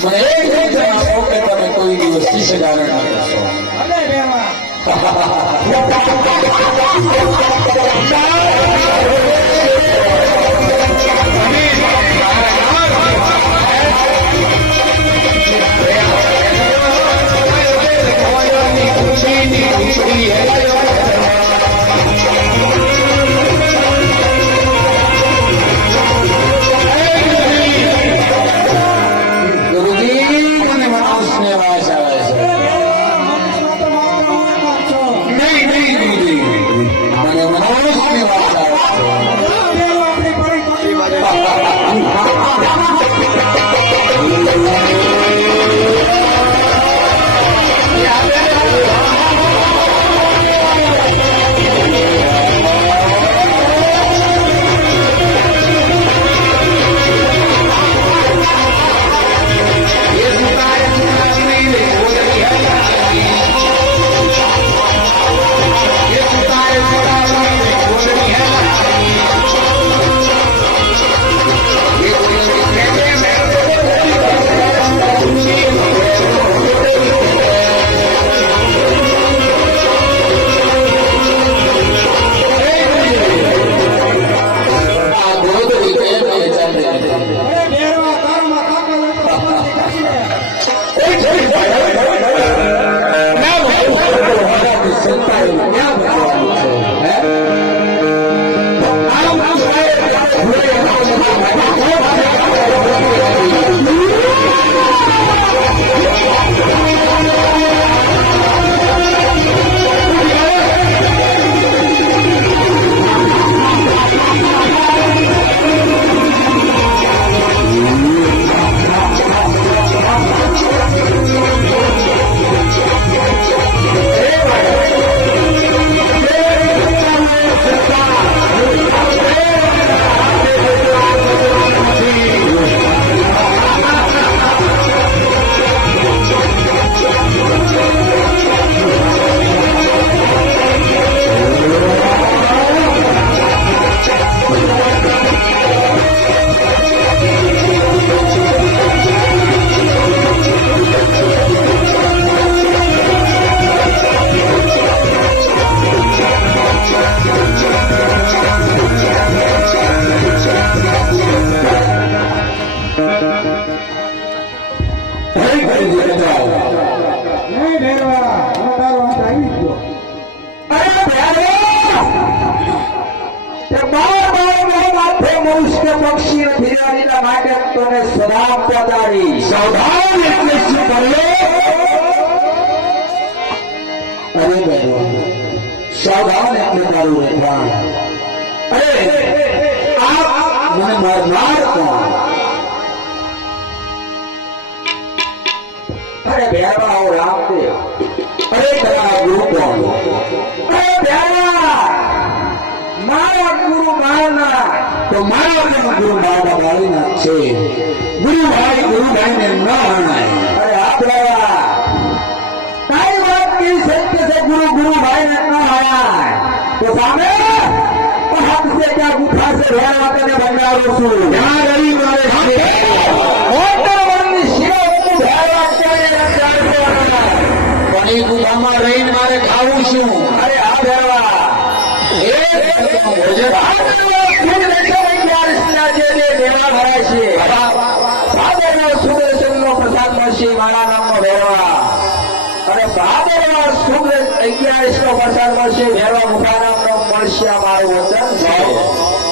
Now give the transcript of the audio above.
મને આપો કે તમે કોઈ દિવસ શિષ્યગારણ ન Otherwise, એટલે સાવધાન એટલે તારું રહેઠાણ અરે આ મને મારનાર કોણ અને ભેળવા હું રામ છે અરે તારા ગુરુ કોણ અરે ભેળા મારા ગુરુ મારા તો મારા ગુરુ મારા બાળીના છે ગુરુ ભાઈ ગુરુ ભાઈ ને ન હણાય અરે આપણા તારી વાત કે સત્ય છે ગુરુ ગુરુ ભાઈ ને ન હણાય તો સામે હાથ સે ક્યાં ગુફા સે ભેળા તને બંગાળો છું જ્યાં રહી મારે એ ગુફામાં રહીને મારે ખાવું શું અરે આ ભેળવા મળશે ભેરવા. મુખારામ નો મળશે. અમારું મારું વચન